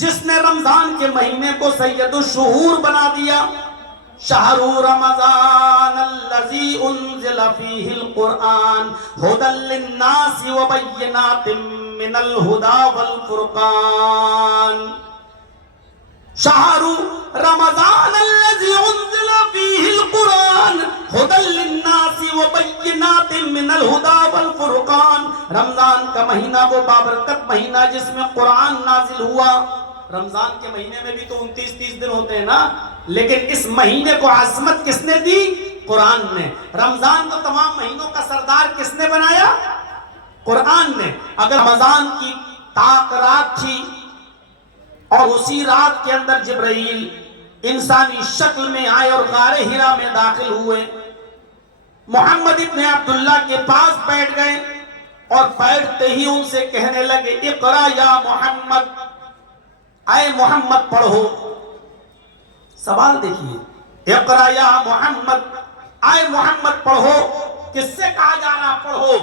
جس نے رمضان کے مہینے کو سید الشہور بنا دیا. شہر رمضان الذی انزل فیہ القرآن ھدی للناس وبینات من الہدی والفرقان. شہر رمضان الذی انزل فیہ القرآن ھدی للناس وبینات من الہدی والفرقان. رمضان کا مہینہ وہ بابرکت مہینہ جس میں قرآن نازل ہوا. رمضان کے مہینے میں بھی تو 29-30 دن ہوتے ہیں نا، لیکن اس مہینے کو عظمت کس نے دی؟ قرآن نے. رمضان کو تمام مہینوں کا سردار کس نے بنایا؟ قرآن نے. اگر رمضان کی طاق رات تھی اور اسی رات کے اندر جبرائیل انسانی شکل میں آئے اور غار حرا میں داخل ہوئے، محمد ابن عبداللہ کے پاس بیٹھ گئے اور بیٹھتے ہی ان سے کہنے لگے اقرا یا محمد، اے محمد پڑھو. سوال دیکھیے، اقرا یا محمد، اے محمد پڑھو. کس سے کہا جا رہا پڑھو؟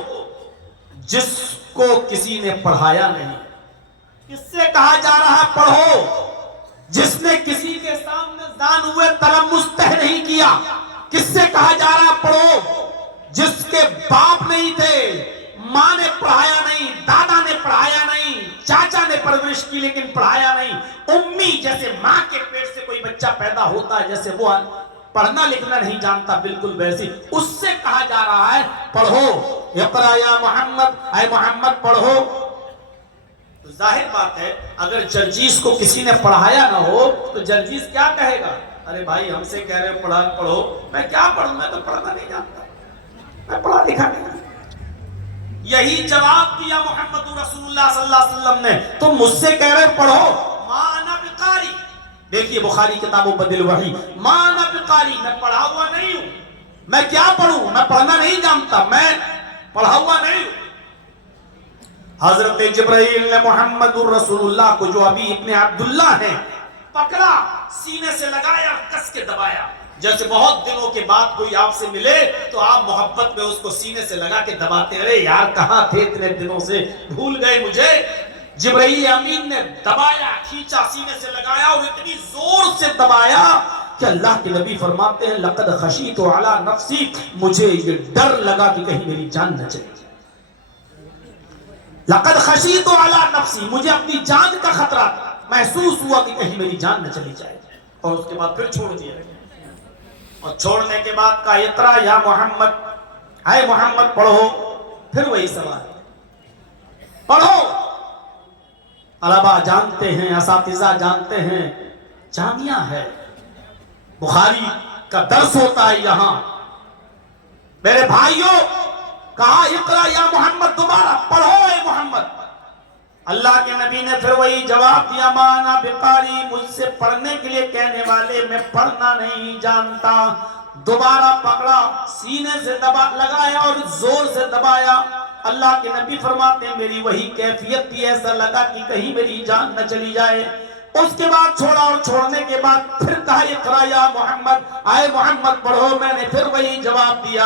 جس کو کسی نے پڑھایا نہیں. کس سے کہا جا رہا پڑھو؟ جس نے کسی کے سامنے دان ہوئے تلمس تہ نہیں کیا. کس سے کہا جا رہا پڑھو؟ جس کے باپ نہیں تھے، ماں نے پڑھایا نہیں، دادا نے پڑھایا نہیں، چاچا نے پرورش کی لیکن پڑھایا نہیں. امی جیسے ماں کے پیٹ سے کوئی بچہ پیدا ہوتا ہے، جیسے وہ پڑھنا لکھنا نہیں جانتا، بالکل ویسی اس سے کہا جا رہا ہے پڑھو. اقرا یا محمد، اے محمد پڑھو. تو ظاہر بات ہے اگر جرجیس کو کسی نے پڑھایا نہ ہو تو جرجیس کیا کہے گا؟ ارے بھائی ہم سے کہہ رہے پڑھو، میں کیا پڑھوں، میں تو پڑھنا نہیں جانتا، میں پڑھا لکھا نہیں. یہی جواب دیا محمد رسول اللہ صلی اللہ علیہ وسلم نے. تم مجھ سے کہہ رہے پڑھو، ما انا بقاری. دیکھیے بخاری کتاب بدل وحی، ما انا بقاری، میں پڑھا ہوا نہیں ہوں. میں کیا پڑھوں؟ میں پڑھنا نہیں جانتا، میں پڑھا ہوا نہیں ہوں. حضرت جبرائیل نے محمد رسول اللہ کو، جو ابی ابن عبداللہ ہیں، پکڑا، سینے سے لگایا، کس کے دبایا. جیسے بہت دنوں کے بعد کوئی آپ سے ملے تو آپ محبت میں اس کو سینے سے لگا کے دباتے، ارے یار کہاں تھے اتنے دنوں سے، بھول گئے مجھے. جبرائیل امین نے دبایا، کھینچا، سینے سے لگایا اور اتنی زور سے دبایا کہ اللہ کے نبی فرماتے ہیں لقد خشیت علی نفسی، مجھے یہ ڈر لگا کہ کہیں میری جان نہ چلی جائے. لقد خشیت علی نفسی، مجھے اپنی جان کا خطرہ محسوس ہوا کہ کہیں میری جان نہ چلی جائے. اور اس کے بعد پھر چھوڑ دیا. اور چھوڑنے کے بعد کہا اقرا یا محمد، اے محمد پڑھو. پھر وہی سوال، پڑھو. طلبہ جانتے ہیں، اساتذہ جانتے ہیں، جامعہ ہے، بخاری کا درس ہوتا ہے یہاں. میرے بھائیوں، کہا اقرا یا محمد، دوبارہ پڑھو اے محمد. اللہ کے نبی نے پھر وہی جواب دیا، ما انا بقاری، مجھ سے پڑھنے کے لیے کہنے والے میں پڑھنا نہیں جانتا. دوبارہ پکڑا، سینے سے لگایا اور زور سے دبایا. اللہ کے نبی فرماتے ہیں میری وہی کیفیت تھی، ایسا لگا کہ کہیں میری جان نہ چلی جائے. اس کے بعد چھوڑا اور چھوڑنے کے بعد پھر کہا اقرا یا محمد، اے محمد پڑھو. میں نے پھر وہی جواب دیا،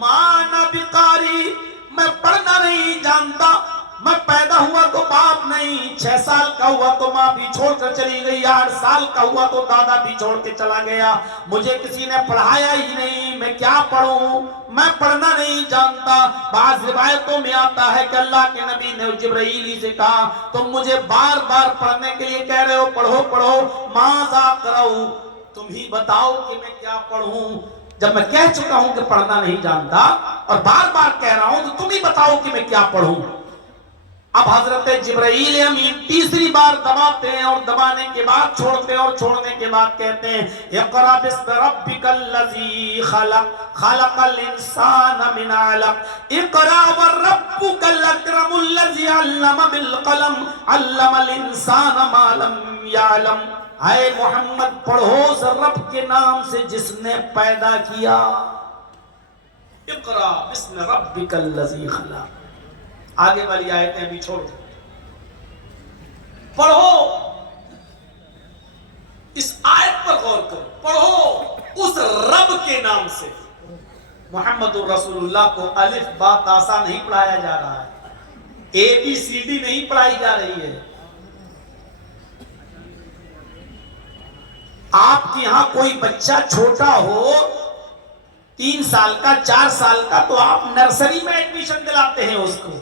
ما انا بقاری، میں پڑھنا نہیں جانتا. میں پیدا ہوا تو باپ نہیں، 6 سال کا ہوا تو ماں بھی چھوڑ کر چلی گئی، 8 سال کا ہوا تو دادا بھی چھوڑ کے چلا گیا. مجھے کسی نے پڑھایا ہی نہیں، میں کیا پڑھوں، میں پڑھنا نہیں جانتا. بعض روایتوں میں آتا ہے کہ اللہ کے نبی نے جبرائیل سے کہا تم مجھے بار بار پڑھنے کے لیے کہہ رہے ہو، پڑھو پڑھو، ماذا قرؤ، تم ہی بتاؤ کہ میں کیا پڑھوں. جب میں کہہ چکا ہوں کہ پڑھنا نہیں جانتا اور بار بار کہہ رہا ہوں تو تم ہی بتاؤ کہ میں کیا پڑھوں. اب حضرت جبرائیل امین تیسری بار دباتے ہیں اور دبانے کے بعد چھوڑتے ہیں اور چھوڑنے کے بعد کہتے ہیں اقرا باسم ربک الذی خلق، خلق الانسان من علق، اقرا وربک الاکرم الذی علم بالقلم، علم الانسان ما لم یعلم. اے محمد پڑھو اس رب کے نام سے جس نے پیدا کیا. اقرا باسم ربک الذی خلق. آگے والی آیتیں بھی چھوڑ دو، پڑھو. اس آیت پر غور کرو، پڑھو اس رب کے نام سے. محمد الرسول اللہ کو الف با تا سا نہیں پڑھایا جا رہا ہے، اے بی سی ڈی نہیں پڑھائی جا رہی ہے. آپ کے یہاں کوئی بچہ چھوٹا ہو 3 سال کا 4 سال کا تو آپ نرسری میں ایڈمیشن دلاتے ہیں اس کو,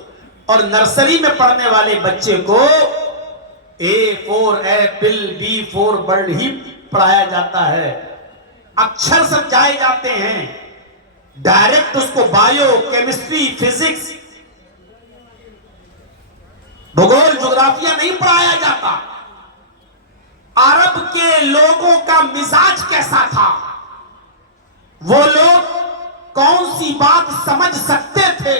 اور نرسری میں پڑھنے والے بچے کو A for apple B for bird ہی پڑھایا جاتا ہے, اکثر سمجھائے جاتے ہیں, ڈائریکٹ اس کو بایو کیمسٹری فزکس بھگول جغرافیہ نہیں پڑھایا جاتا. عرب کے لوگوں کا مزاج کیسا تھا, وہ لوگ کون سی بات سمجھ سکتے تھے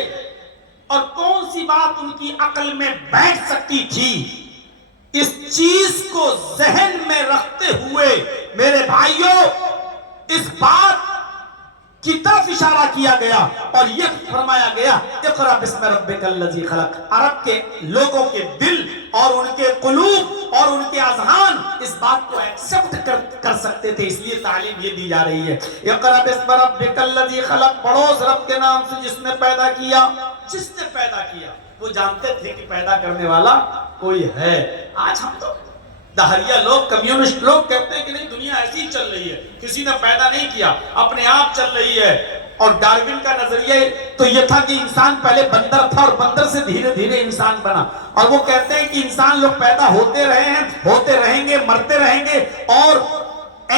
اور کون سی بات ان کی عقل میں بیٹھ سکتی تھی, اس چیز کو ذہن میں رکھتے ہوئے میرے بھائیوں اس بات کی طرف اشارہ کیا گیا اور یہ فرمایا گیا اقرأ بسم ربک الذی خلق. عرب کے لوگوں کے دل اور ان کے قلوب اور ان کے اذہان اس بات کو ایکسپٹ کر سکتے تھے, اس لیے تعلیم یہ دی جا رہی ہے. اقرأ بسم ربک الذی خلق, پڑھو اس رب کے نام سے جس نے پیدا کیا. جس نے پیدا کیا, وہ جانتے تھے کہ پیدا کرنے والا کوئی ہے. آج ہم تو دہریہ لوگ کمیونسٹ لوگ کہتے ہیں کہ نہیں دنیا ایسی ہی چل رہی ہے, کسی نے پیدا نہیں کیا, اپنے آپ چل رہی ہے. اور ڈارون کا نظریہ تو یہ تھا کہ انسان پہلے بندر تھا اور بندر سے دھیرے دھیرے انسان بنا, اور وہ کہتے ہیں کہ انسان لوگ پیدا ہوتے رہے ہیں, ہوتے رہیں گے, مرتے رہیں گے, اور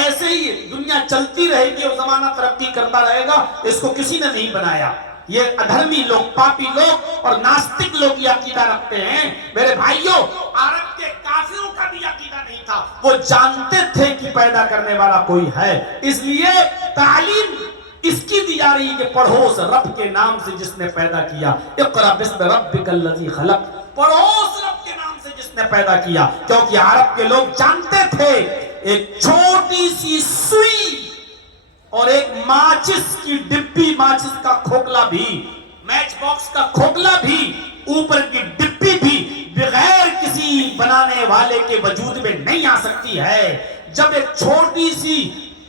ایسے ہی دنیا چلتی رہے گی اور زمانہ ترقی کرتا رہے گا. اس کو کسی نے نہیں بنایا. یہ ادھرمی لوگ, پاپی لوگ اور ناستک لوگ یہ عقیدہ رکھتے ہیں. میرے بھائیوں عرب کے کافروں کا بھی عقیدہ نہیں تھا, وہ جانتے تھے کہ پیدا کرنے والا کوئی ہے. اس لیے تعلیم اس کی دی جا رہی ہے کہ پڑھو اس رب کے نام سے جس نے پیدا کیا. اقرأ بسم ربک الذی خلق, پڑھو اس رب کے نام سے جس نے پیدا کیا. کیونکہ عرب کے لوگ جانتے تھے ایک چھوٹی سی سوئی اور ایک ماچس کی ڈبی, ماچس کا کھوکھلا بھی, میچ باکس کا کھوکھلا بھی, اوپر کی ڈبی بھی بغیر کسی بنانے والے کے وجود میں نہیں آ سکتی ہے. جب ایک چھوٹی سی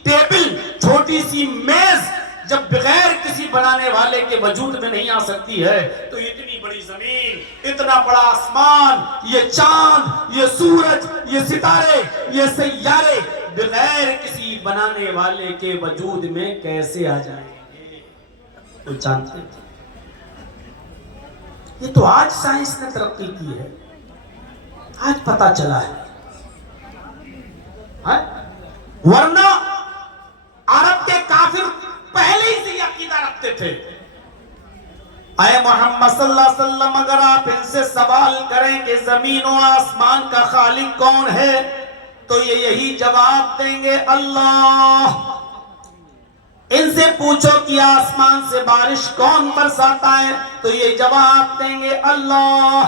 ٹیبل, چھوٹی سی میز جب بغیر کسی بنانے والے کے وجود میں نہیں آ سکتی ہے, تو اتنی بڑی زمین, اتنا بڑا آسمان, یہ چاند, یہ سورج, یہ ستارے, یہ سیارے بغیر کسی بنانے والے کے وجود میں کیسے آ جائیں گے, تو جانتے تھے. یہ تو آج سائنس نے ترقی کی ہے, آج پتا چلا ہے, ورنہ عرب کے کافر پہلے ہی سے عقیدہ رکھتے تھے. اے محمد صلی اللہ علیہ وسلم اگر آپ ان سے سوال کریں کہ زمین و آسمان کا خالق کون ہے تو یہ یہی جواب دیں گے اللہ. ان سے پوچھو کہ آسمان سے بارش کون برساتا ہے تو یہ جواب دیں گے اللہ.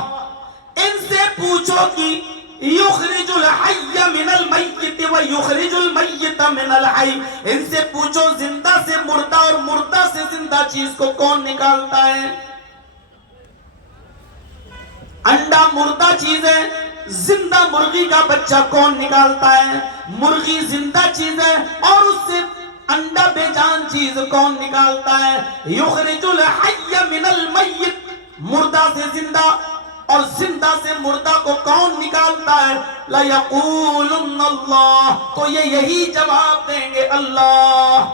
ان سے پوچھو کہ یخرج الحی من المیت و یخرج المیت من الحی, ان سے پوچھو زندہ سے مردہ اور مردہ سے زندہ چیز کو کون نکالتا ہے. انڈا مردہ چیز ہے, زندہ مرغی کا بچہ کون نکالتا ہے. مرغی زندہ چیز ہے اور اس سے انڈا بے جان چیز کون نکالتا ہے. یخرج الحی من المیت, مردہ سے زندہ اور زندہ سے مردہ کو کون نکالتا ہے. لَيَقُولُنَّ اللَّهُ, تو یہ یہی جواب دیں گے اللہ.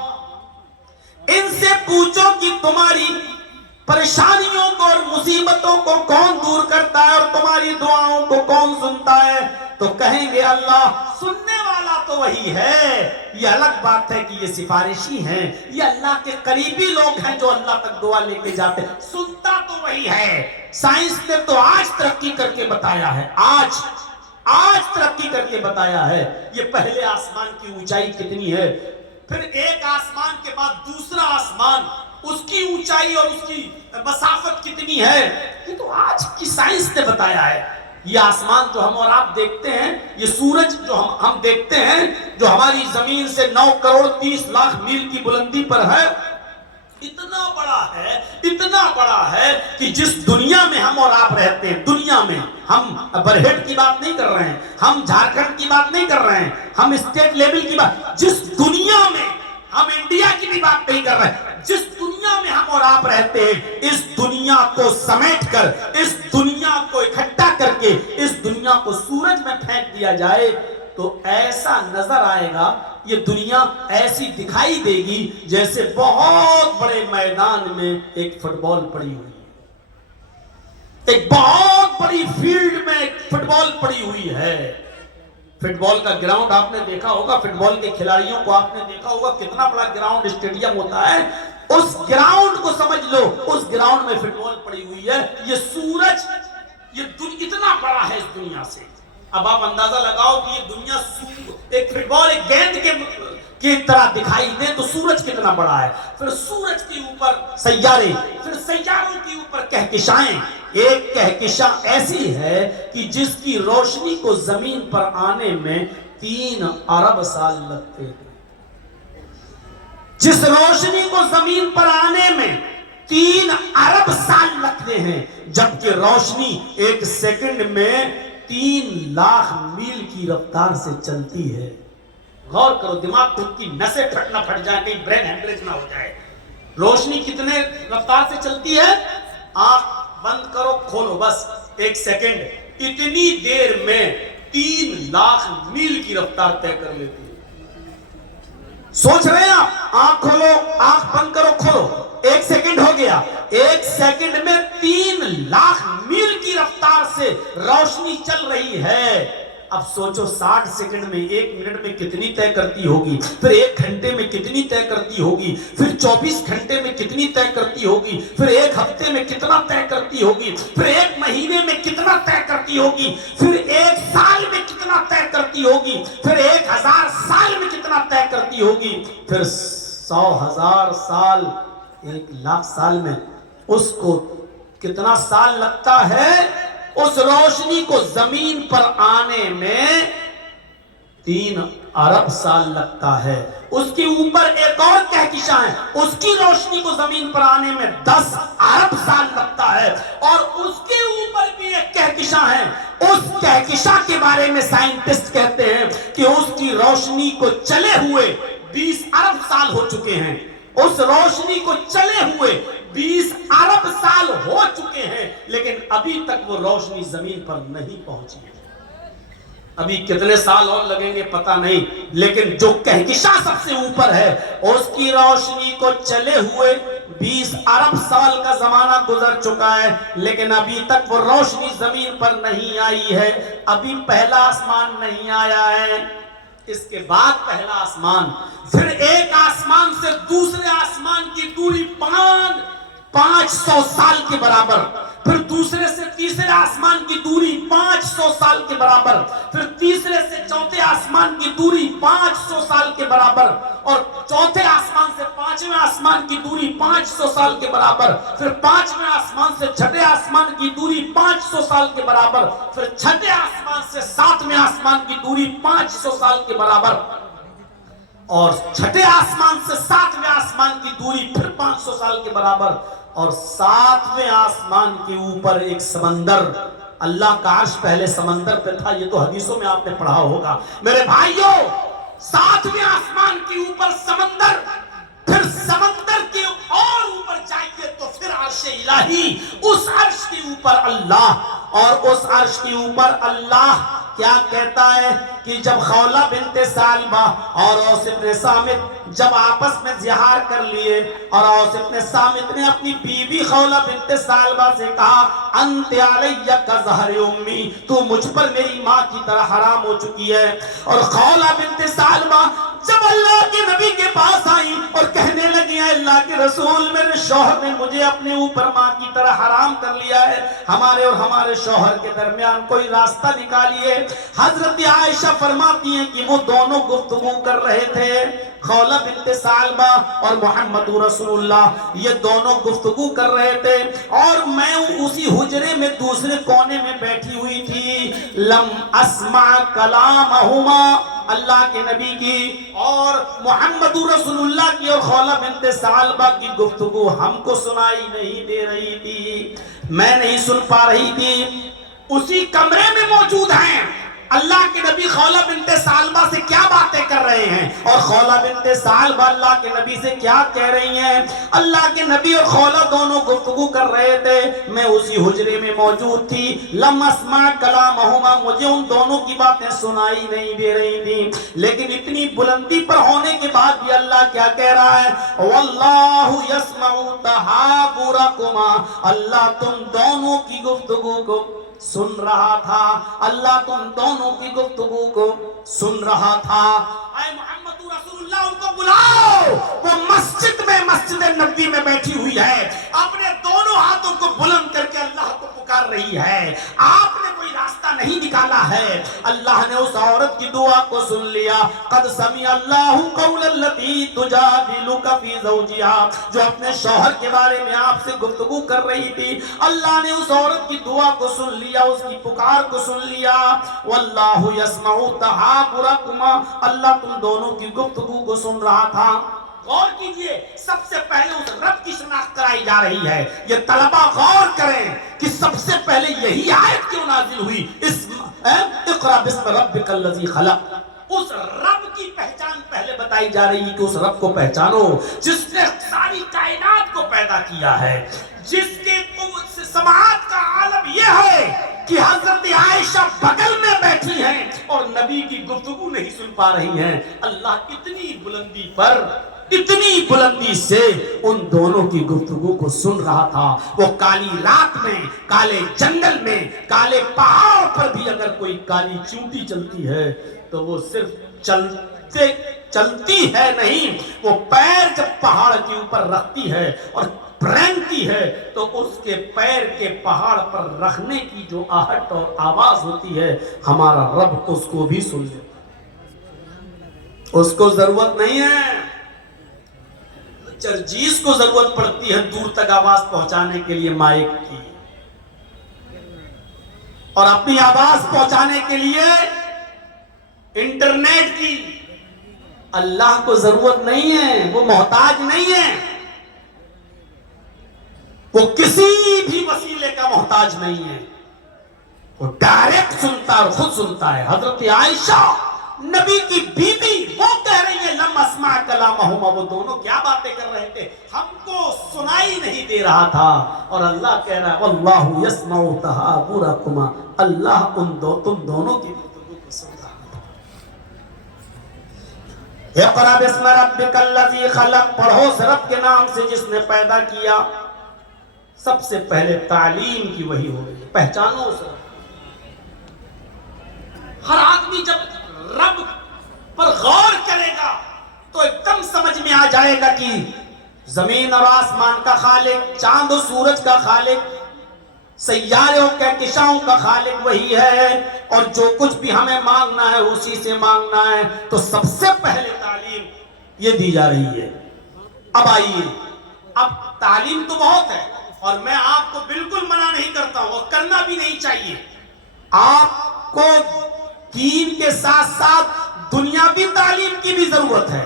ان سے پوچھو کہ تمہاری پریشانیوں کو اور مصیبتوں کو کون دور کرتا ہے اور تمہاری دعاؤں کو کون سنتا ہے تو کہیں گے اللہ. سننے والا تو وہی ہے, یہ الگ بات ہے کہ یہ سفارشی ہیں, یہ اللہ کے قریبی لوگ ہیں جو اللہ تک دعا لے کے جاتے ہیں. سنتا تو وہی ہے. سائنس نے تو آج ترقی کر کے بتایا ہے, آج ترقی کر کے بتایا ہے یہ پہلے آسمان کی اونچائی کتنی ہے, پھر ایک آسمان کے بعد دوسرا آسمان, اس کی اونچائی اور اس کی مسافت کتنی ہے, یہ تو آج کی سائنس نے بتایا ہے. یہ آسمان جو ہم اور آپ دیکھتے ہیں, یہ سورج جو ہم دیکھتے ہیں, جو ہماری زمین سے 9 کروڑ 30 لاکھ میل کی بلندی پر ہے, اتنا بڑا ہے کہ جس دنیا میں ہم اور آپ رہتے ہیں, دنیا میں ہم برہیٹ کی بات نہیں کر رہے ہیں, ہم جھارکھنڈ کی بات نہیں کر رہے ہیں, ہم اسٹیٹ لیول کی بات, جس دنیا میں ہم انڈیا کی بھی بات نہیں کر رہے ہیں, جس دنیا میں ہم اور آپ رہتے ہیں, اس دنیا کو سمیٹ کر, اس دنیا کو اکٹھا کر کے, اس دنیا کو سورج میں پھینک دیا جائے تو ایسا نظر آئے گا، یہ دنیا ایسی دکھائی دے گی جیسے بہت بڑے میدان میں ایک فٹ بال پڑی ہوئی ہے، ایک بہت بڑی فیلڈ میں ایک فٹ بال پڑی ہوئی ہے۔ فٹ بال کا گراؤنڈ آپ نے دیکھا ہوگا، فٹ بال کے کھلاڑیوں کو آپ نے دیکھا ہوگا، کتنا بڑا گراؤنڈ اسٹیڈیم ہوتا ہے، اس گراؤنڈ کو سمجھ لو، اس گراؤنڈ میں فٹ بال پڑی ہوئی ہے۔ یہ سورج یہ اتنا بڑا ہے اس دنیا سے۔ اب آپ اندازہ لگاؤ کہ یہ دنیا ایک فٹ بال ایک گیند کی طرح دکھائی دے تو سورج کتنا بڑا ہے، پھر سورج کے اوپر سیارے، پھر سیاروں کے اوپر کہکشائیں۔ ایک کہکشاں ایسی ہے کہ جس کی روشنی کو زمین پر آنے میں 3 ارب سال لگتے ہیں، جس روشنی کو زمین پر آنے میں 3 ارب سال لگتے ہیں، جبکہ روشنی ایک سیکنڈ میں 3 لاکھ میل کی رفتار سے چلتی ہے۔ غور کرو، دماغ خود کی نسیں نہ پھٹ جائیں، کہیں برین ہیمریج نہ ہو جائے۔ روشنی کتنے رفتار سے چلتی ہے؟ آنکھ بند کرو کھولو، بس 1 سیکنڈ، اتنی دیر میں 3 لاکھ میل کی رفتار طے کر لیتی ہے۔ سوچ رہے ہیں آپ؟ آنکھ کھولو، آنکھ بند کرو کھولو، 1 سیکنڈ ہو گیا، 1 سیکنڈ میں 3 لاکھ میل کی رفتار سے روشنی چل رہی ہے۔ اب سوچو 60 سیکنڈ میں، 1 منٹ میں کتنی طے کرتی ہوگی، پھر 1 گھنٹے میں کتنی طے کرتی ہوگی، پھر 24 گھنٹے میں کتنی طے کرتی ہوگی، پھر 1 ہفتے میں کتنا طے کرتی ہوگی، پھر 1 مہینے میں کتنا طے کرتی ہوگی، پھر 1 سال میں کتنا طے کرتی ہوگی، پھر 1000 سال میں کتنا طے کرتی ہوگی، پھر 100,000 سال، 1 لاکھ سال میں اس کو کتنا سال لگتا ہے؟ اس روشنی کو زمین پر آنے میں 3 ارب سال لگتا ہے۔ اس کے اوپر ایک اور کہکشاں ہے، اس کی روشنی کو زمین پر آنے میں 10 ارب سال لگتا ہے، اور اس کے اوپر بھی ایک کہکشاں ہے۔ اس کہکشاں کے بارے میں سائنٹسٹ کہتے ہیں کہ اس کی روشنی کو چلے ہوئے 20 ارب سال ہو چکے ہیں۔ اس روشنی کو چلے ہوئے 20 ارب سال ہو چکے ہیں، لیکن ابھی تک وہ روشنی زمین پر نہیں پہنچی ہے۔ ابھی کتنے سال اور لگیں گے پتہ نہیں، لیکن جو کہکشاں سب سے اوپر ہے اس کی روشنی کو چلے ہوئے 20 ارب سال کا زمانہ گزر چکا ہے، لیکن ابھی تک وہ روشنی زمین پر نہیں آئی ہے۔ ابھی پہلا آسمان نہیں آیا ہے، اس کے بعد پہلا آسمان، پھر ایک آسمان سے دوسرے آسمان کی دوری 500 سال کے برابر، پھر دوسرے سے تیسرے آسمان کی دوری 500 سال کے برابر، پھر تیسرے سے چوتھے آسمان کی دوری 500 سال کے برابر، اور چوتھے آسمان سے 5ویں آسمان کی دوری 500 سال کے برابر، پھر 5ویں آسمان سے 6ٹھے آسمان کی دوری 500 سال کے برابر، پھر 6ٹھے آسمان سے 7ویں آسمان کی دوری 500 سال کے برابر، اور 6ٹھے آسمان سے 7ویں آسمان کی دوری پھر 500 سال کے برابر، اور 7ویں آسمان کے اوپر ایک سمندر۔ اللہ کا عرش پہلے سمندر پہ تھا، یہ تو حدیثوں میں آپ نے پڑھا ہوگا میرے بھائیوں۔ 7ویں آسمان کے اوپر سمندر، پھر سمندر کے اور اوپر جائیے تو پھر عرش الہی، اس عرش کے اوپر اللہ، اور اس عرش کے اوپر اللہ کیا کہتا ہے کہ جب خولہ بنت ثعلبہ اور اوس ابن صامت جب آپس میں زہار کر لیے، اور اوس ابن صامت نے اپنی بیوی خولہ بنت ثعلبہ سے کہا انت علی کظہر امی، تو مجھ پر میری ماں کی طرح حرام ہو چکی ہے، اور خولہ بنت ثعلبہ جب اللہ کے نبی کے پاس آئی اور کہنے لگی اے اللہ کے رسول، میرے شوہر نے مجھے اپنے اوپر ماں کی طرح حرام کر لیا ہے، ہمارے اور ہمارے شوہر کے درمیان کوئی راستہ نکالیے۔ حضرت عائشہ فرماتی ہیں کہ وہ دونوں گفتگو کر رہے تھے، خولہ بنت ثعلبہ اور محمد رسول اللہ، یہ دونوں گفتگو کر رہے تھے، اور میں اسی حجرے میں دوسرے کونے میں بیٹھی ہوئی تھی۔ لم اسمع کلامہما، اللہ کے نبی کی اور محمد رسول اللہ کی اور خولہ بنت ثعلبہ کی گفتگو ہم کو سنائی نہیں دے رہی تھی، میں نہیں سن پا رہی تھی۔ اسی کمرے میں موجود ہیں اللہ کے نبی خولہ بنت بنت ثعلبہ سے کیا باتیں کر رہے ہیں اور خولہ بنت ثعلبہ اللہ کے نبی سے کیا کہہ رہی ہیں. اللہ کے نبی اور خولہ دونوں گفتگو کر رہے تھے. میں اسی حجرے میں موجود تھی. لم اسمع کلامہما, مجھے ان دونوں کی باتیں سنائی نہیں دے رہی تھی. لیکن اتنی بلندی پر ہونے کے بعد بھی اللہ کیا کہہ رہا ہے, واللہ یسمع تحاورکما, اللہ تم دونوں کی گفتگو کو سن رہا تھا. اللہ تم دونوں کی گفتگو کو سن رہا تھا. اے محمد رسول اللہ, ان کو بلاؤ, وہ مسجد میں, مسجد نبوی میں بیٹھی ہوئی ہے, اپنے دونوں ہاتھوں کو بلند کر کے اللہ کو پکار رہی ہے. آپ نے کوئی راستہ نہیں نکالا ہے. اللہ نے اس عورت کی دعا کو سن لیا. قد سمع اللہ قول التی تجادلک فی زوجہا, جو اپنے شوہر کے بارے میں آپ سے گفتگو کر رہی تھی, اللہ نے اس عورت کی دعا کو سن لیا, اس کی پکار کو سن لیا. واللہ یسمع تحاورکما, اللہ تم دونوں کی گفتگو کو سن رہا تھا. غور کیجئے, سب سے پہلے اس رب کی شناخت کرائی جا رہی ہے. یہ طلبہ غور کریں کہ سب سے پہلے یہی آیت کیوں نازل ہوئی, اقرأ باسم ربک الذی خلق. اس رب کی پہچان پہلے بتائی جا رہی ہے کہ اس رب کو پہچانو جس نے ساری کائنات کو پیدا کیا ہے, جس کے سماعت کا عالم یہ ہے کہ حضرت عائشہ بغل میں بیٹھی ہیں اور نبی کی گفتگو نہیں سن پا رہی ہیں. اللہ اتنی بلندی پر, اتنی بلندی سے ان دونوں کی گفتگو کو سن رہا تھا. وہ کالی رات میں, کالے جنگل میں, کالے پہاڑ پر بھی اگر کوئی کالی چیونٹی چلتی ہے تو وہ صرف چلتی ہے نہیں, وہ پیر جب پہاڑ کے اوپر رکھتی ہے اور رینگتی ہے تو اس کے پیر کے پہاڑ پر رکھنے کی جو آہٹ اور آواز ہوتی ہے, ہمارا رب اس کو بھی سن لیتا. اس کو ضرورت نہیں ہے, چرجیز کو ضرورت پڑتی ہے دور تک آواز پہنچانے کے لیے مائک کی, اور اپنی آواز پہنچانے کے لیے انٹرنیٹ کی. اللہ کو ضرورت نہیں ہے, وہ محتاج نہیں ہے, وہ کسی بھی وسیلے کا محتاج نہیں ہے, وہ ڈائریکٹ سنتا اور خود سنتا ہے. حضرت عائشہ نبی کی بیوی وہ کہہ رہی ہے لم اسمع کلامہما, وہ دونوں کیا باتیں کر رہے تھے, ہم کو سنائی نہیں دے رہا تھا. اور اللہ کہہ رہا ہے واللہ یسمع تحاورکما, اللہ تم دونوں کی گفتگو کو سن رہا تھا. اقرأ باسم ربک الذی خلق, پڑھو اس رب کے نام سے جس نے پیدا کیا. سب سے پہلے تعلیم کی وہی ہو رہی ہے, پہچانو اس رب. ہر آدمی جب رب پر غور کرے گا تو ایک دم سمجھ میں آ جائے گا کہ زمین اور آسمان کا خالق, چاند و سورج کا خالق, سیاروں و کہکشاؤں کا خالق وہی ہے, اور جو کچھ بھی ہمیں مانگنا ہے اسی سے مانگنا ہے. تو سب سے پہلے تعلیم یہ دی جا رہی ہے. اب آئیے, اب تعلیم تو بہت ہے اور میں آپ کو بالکل منع نہیں کرتا ہوں اور کرنا بھی نہیں چاہیے. آپ کو دین کے ساتھ ساتھ دنیاوی تعلیم کی بھی ضرورت ہے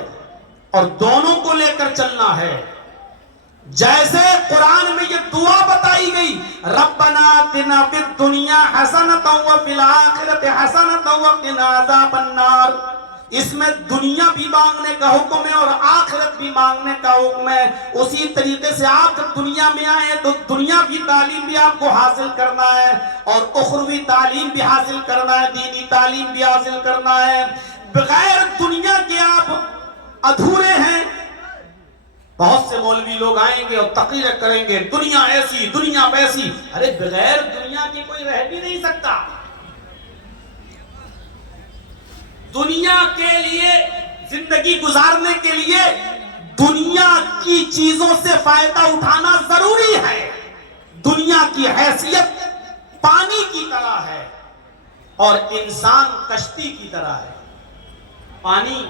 اور دونوں کو لے کر چلنا ہے. جیسے قرآن میں یہ دعا بتائی گئی, ربنا آتنا فی الدنیا حسنۃ وفی الآخرۃ حسنۃ وقنا عذاب النار. اس میں دنیا بھی مانگنے کا حکم ہے اور آخرت بھی مانگنے کا حکم ہے. اسی طریقے سے آپ جب دنیا میں آئے تو دنیاوی تعلیم بھی آپ کو حاصل کرنا ہے اور اخروی تعلیم بھی حاصل کرنا ہے, دینی تعلیم بھی حاصل کرنا ہے. بغیر دنیا کے آپ ادھورے ہیں. بہت سے مولوی لوگ آئیں گے اور تقریر کریں گے دنیا ایسی دنیا ویسی. ارے بغیر دنیا کے کوئی رہ بھی نہیں سکتا. دنیا کے لیے زندگی گزارنے کے لیے دنیا کی چیزوں سے فائدہ اٹھانا ضروری ہے. دنیا کی حیثیت پانی کی طرح ہے اور انسان کشتی کی طرح ہے. پانی,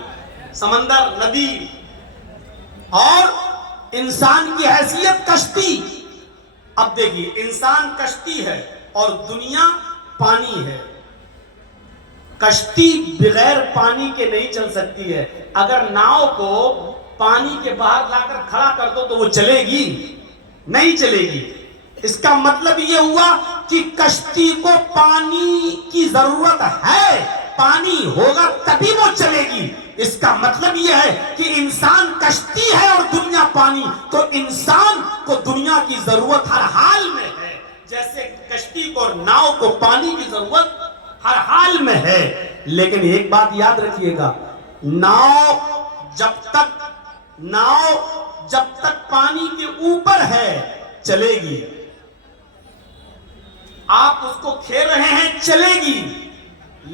سمندر, ندی, اور انسان کی حیثیت کشتی. اب دیکھیے, انسان کشتی ہے اور دنیا پانی ہے. کشتی بغیر پانی کے نہیں چل سکتی ہے. اگر ناؤ کو پانی کے باہر لا کر کھڑا کر دو تو وہ چلے گی؟ نہیں چلے گی. اس کا مطلب یہ ہوا کہ کشتی کو پانی کی ضرورت ہے پانی ہوگا تبھی وہ چلے گی. اس کا مطلب یہ ہے کہ انسان کشتی ہے اور دنیا پانی. تو انسان کو دنیا کی ضرورت ہر حال میں ہے، جیسے کشتی کو اور ناؤ کو پانی کی ضرورت ہر حال میں ہے. لیکن ایک بات یاد رکھیے گا، ناؤ جب تک پانی کے اوپر ہے چلے گی. آپ اس کو کھیر رہے ہیں چلے گی.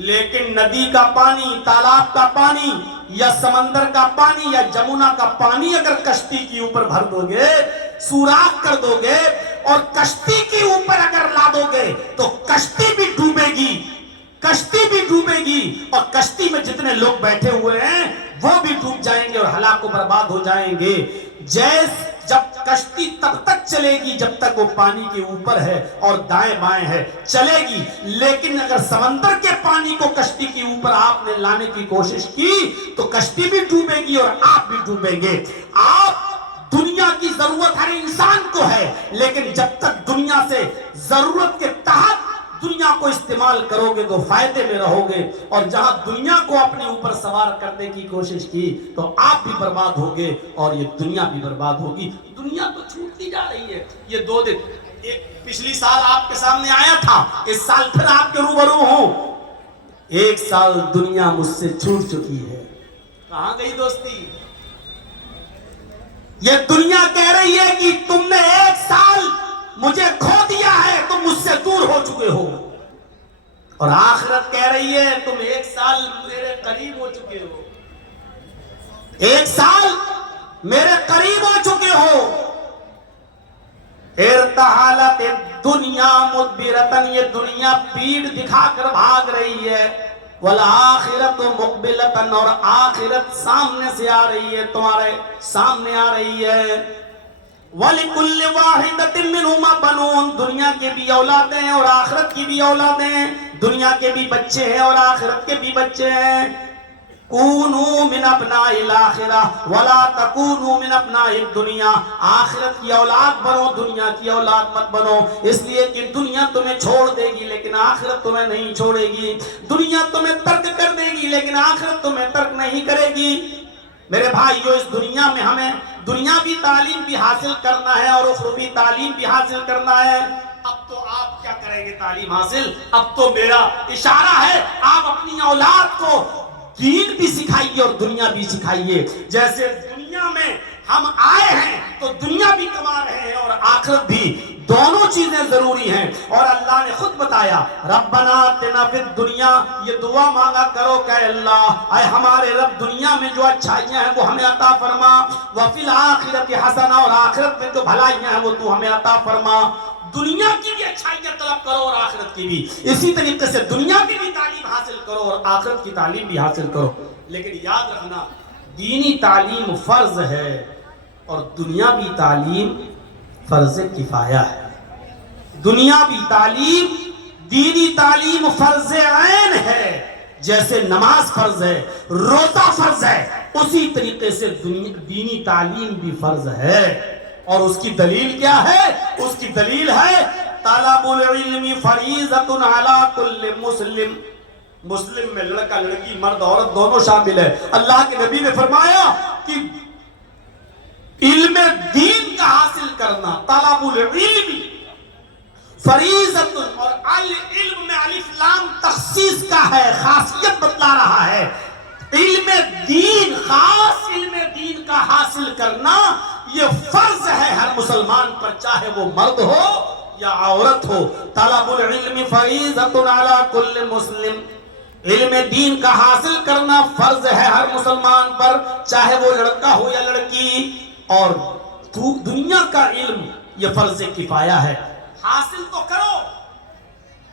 لیکن ندی کا پانی، تالاب کا پانی یا سمندر کا پانی یا جمنا کا پانی اگر کشتی کے اوپر بھر دو گے، سوراخ کر دو گے اور کشتی کے اوپر اگر لا دو گے تو کشتی بھی ڈوبے گی. کشتی بھی ڈوبے گی اور کشتی میں جتنے لوگ بیٹھے ہوئے ہیں وہ بھی ڈوب جائیں گے اور ہلاک و برباد ہو جائیں گے. جب کشتی تب تک چلے گی جب تک وہ پانی کے اوپر ہے اور دائیں بائیں ہے، چلے گی. لیکن اگر سمندر کے پانی کو کشتی کے اوپر آپ نے لانے کی کوشش کی تو کشتی بھی ڈوبے گی اور آپ بھی ڈوبیں گے. آپ دنیا کی ضرورت ہر انسان کو ہے، لیکن جب تک دنیا سے ضرورت کے تحت دنیا کو استعمال کرو گے تو فائدے میں رہو گے، اور جہاں دنیا کو اپنے اوپر سوار کرنے کی کوشش کی تو آپ بھی برباد ہوگے اور یہ دنیا بھی برباد ہوگی. دنیا تو چھوٹتی جا رہی ہے. یہ 2 دن ایک پچھلی سال آپ کے سامنے آیا تھا، اس سال پھر آپ کے روبرو ہوں. 1 سال دنیا مجھ سے چھوٹ چکی ہے. کہاں گئی دوستی؟ یہ دنیا کہہ رہی ہے کہ تم نے 1 سال مجھے کھو دیا ہے، تم مجھ سے دور ہو چکے ہو. اور آخرت کہہ رہی ہے تم 1 سال میرے قریب ہو چکے ہو. 1 سال میرے قریب ہو چکے ہو. ارتحالت دنیا مدبرتن، یہ دنیا پیٹ دکھا کر بھاگ رہی ہے. والآخرت مقبلتن، اور آخرت سامنے سے آ رہی ہے، تمہارے سامنے آ رہی ہے. وَلِكُلِّ وَاحِدَةٍ مِّنْهُمَا بَنُونَ، دنیا کے بھی اولادیں ہیں اور آخرت کی بھی اولادیں ہیں. دنیا کے بھی بچے ہیں اور آخرت کے بھی بچے ہیں. كُونُوا مِنْ أَبْنَاءِ الْآخِرَةِ وَلَا تَكُونُوا مِنْ أَبْنَاءِ الدُّنْيَا، آخرت کی اولاد بنو، دنیا کی اولاد مت بنو. اس لیے کہ دنیا تمہیں چھوڑ دے گی لیکن آخرت تمہیں نہیں چھوڑے گی. دنیا تمہیں ترک کر دے گی لیکن آخرت تمہیں ترک نہیں کرے گی. میرے بھائیو، اس دنیا میں ہمیں دنیاوی تعلیم بھی حاصل کرنا ہے اور اخروی تعلیم بھی حاصل کرنا ہے. اب تو آپ کیا کریں گے تعلیم حاصل؟ اب تو میرا اشارہ ہے آپ اپنی اولاد کو دین بھی سکھائیے اور دنیا بھی سکھائیے. جیسے دنیا میں ہم آئے ہیں تو دنیا بھی کما رہے ہیں اور آخرت بھی، دونوں چیزیں ضروری ہیں. اور اللہ نے خود بتایا ربنا آتنا فی الدنیا، یہ دعا مانگا کرو کہ اللہ اے ہمارے رب دنیا میں جو اچھائیاں ہیں وہ ہمیں عطا فرما، وفی الآخرت حسنہ، اور آخرت میں جو بھلائیاں ہیں وہ تو ہمیں عطا فرما. دنیا کی بھی اچھائیاں طلب کرو اور آخرت کی بھی. اسی طریقے سے دنیا کی بھی تعلیم حاصل کرو اور آخرت کی تعلیم بھی حاصل کرو. لیکن یاد رکھنا دینی تعلیم فرض ہے اور دنیاوی تعلیم فرض کفایہ ہے. دنیاوی تعلیم، دینی تعلیم فرض عین ہے. جیسے نماز فرض ہے، روزہ فرض ہے، اسی طریقے سے دینی تعلیم بھی فرض ہے. اور اس کی دلیل کیا ہے؟ اس کی دلیل ہے طلب العلم فریضۃ علی کل مسلم. مسلم میں لڑکا لڑکی، مرد عورت دونوں شامل ہے. اللہ کے نبی نے فرمایا کہ علم دین کا حاصل کرنا، طلب العلم فریضۃ، اور العلم میں الف لام تخصیص کا ہے، خاصیت بتلا رہا ہے. علم دین، خاص علم دین کا حاصل کرنا یہ فرض ہے ہر مسلمان پر، چاہے وہ مرد ہو یا عورت ہو. طلب العلم فریضۃ علی کل مسلم، علم دین کا حاصل کرنا فرض ہے ہر مسلمان پر، چاہے وہ لڑکا ہو یا لڑکی. اور دنیا کا علم یہ فرض کفایہ ہے، حاصل تو کرو.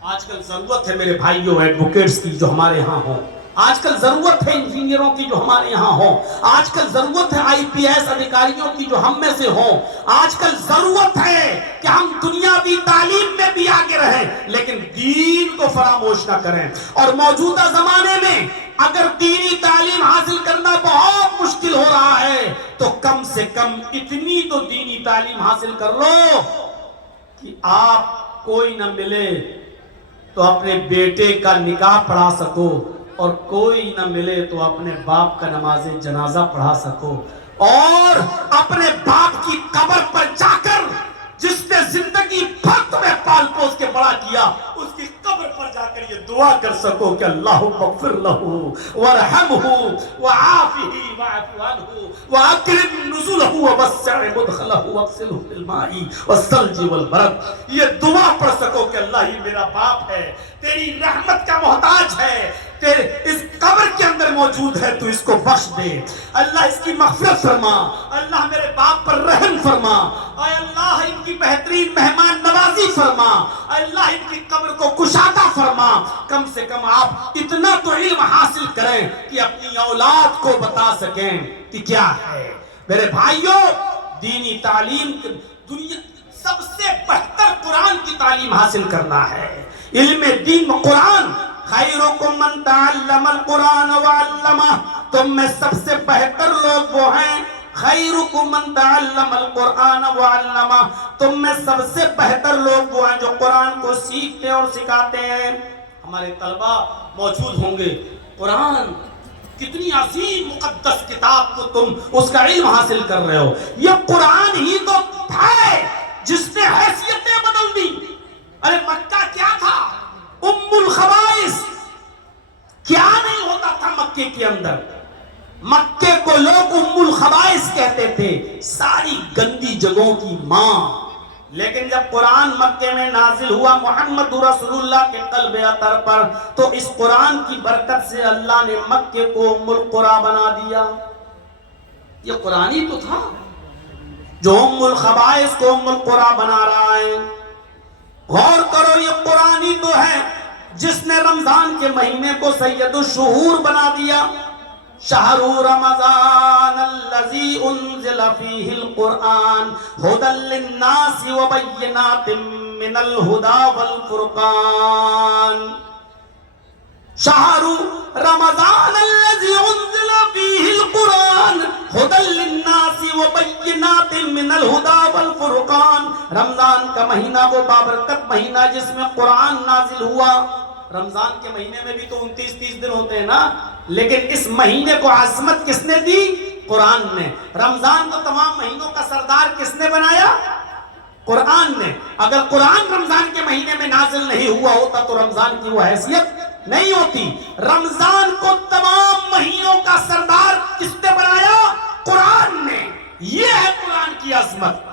آج کل ضرورت ہے میرے بھائیوں ایڈوکیٹس کی جو ہمارے ہاں ہوں، آج کل ضرورت ہے انجینئروں کی جو ہمارے یہاں ہوں، آج کل ضرورت ہے IPS ادھیکاریوں کی جو ہم میں سے ہوں. آج کل ضرورت ہے کہ ہم دنیاوی تعلیم میں بھی آگے رہیں لیکن دین کو فراموش نہ کریں. اور موجودہ زمانے میں اگر دینی تعلیم حاصل کرنا بہت مشکل ہو رہا ہے تو کم سے کم اتنی تو دینی تعلیم حاصل کر لو کہ آپ کوئی نہ ملے تو اپنے بیٹے کا نکاح پڑھا سکو، اور کوئی نہ ملے تو اپنے باپ کا نماز جنازہ پڑھا سکو، اور اپنے باپ کی قبر پر جا کر جس نے زندگی بھر تمہیں پال پوس کے بڑا کیا اس کی قبر پر جا کر یہ دعا کر سکو کہ اللہم اغفر لہ وارحمہ وعافہ واعف عنہ واکرم نزلہ ووسع مدخلہ واغسلہ بالماء والثلج والبرد۔ یہ دعا پڑھ سکو کہ اللہ یہ میرا باپ ہے، تیری رحمت کا محتاج ہے، اس قبر کے اندر موجود ہے، تو اس کو بخش دے، اللہ اس کی مغفرت فرما، اللہ میرے باپ پر رحم فرما، اے اللہ ان کی بہترین مہمان نوازی فرما، اے اللہ ان کی قبر کو کشادہ فرما۔ کم سے کم آپ اتنا تو علم حاصل کریں کہ اپنی اولاد کو بتا سکیں کہ کیا ہے۔ میرے بھائیوں، دینی تعلیم دنیا سب سے بہتر قرآن کی تعلیم حاصل کرنا ہے، علم دین قرآن۔ خیرکم من تعلم القرآن وعلمہ، تم میں سب سے بہتر لوگ وہ ہیں، خیرکم من تعلم القرآن وعلمہ، تم میں سب سے بہتر لوگ وہ ہیں جو قرآن کو سیکھتے اور سکھاتے ہیں۔ ہمارے طلبہ موجود ہوں گے، قرآن کتنی عظیم مقدس کتاب کو تم اس کا علم حاصل کر رہے ہو، یہ قرآن ہی تو ہے جس نے حیثیتیں بدل دی۔ ارے مکہ کیا تھا؟ ام الخبائث، کیا نہیں ہوتا تھا مکے کے اندر؟ مکے کو لوگ ام الخبائث کہتے تھے، ساری گندی جگہوں کی ماں۔ لیکن جب قرآن مکے میں نازل ہوا محمد رسول اللہ کے قلب اطہر پر، تو اس قرآن کی برکت سے اللہ نے مکے کو ام القری بنا دیا۔ یہ قرآن ہی تو تھا جو ام الخبائث کو ام القری بنا رہا ہے۔ غور کرو، یہ قرآن ہی تو ہے جس نے رمضان کے مہینے کو سید الشہور بنا دیا۔ شہر رمضان الذی انزل فیہ القرآن ھدی للناس وبینات من الہدی والفرقان۔ شہر رمضان الذی انزل فیہ القرآن ھدی للناس وبینات من الہدی والفرقان۔ رمضان کا مہینہ وہ بابرکت مہینہ جس میں قرآن نازل ہوا۔ رمضان کے مہینے میں بھی تو 29-30 دن ہوتے ہیں نا، لیکن اس مہینے کو عظمت کس نے دی؟ قرآن نے۔ رمضان کو تمام مہینوں کا سردار کس نے بنایا؟ قرآن نے۔ اگر قرآن رمضان کے مہینے میں نازل نہیں ہوا ہوتا تو رمضان کی وہ حیثیت نہیں ہوتی۔ رمضان کو تمام مہینوں کا سردار کس نے بنایا؟ قرآن نے۔ یہ ہے قرآن کی عظمت۔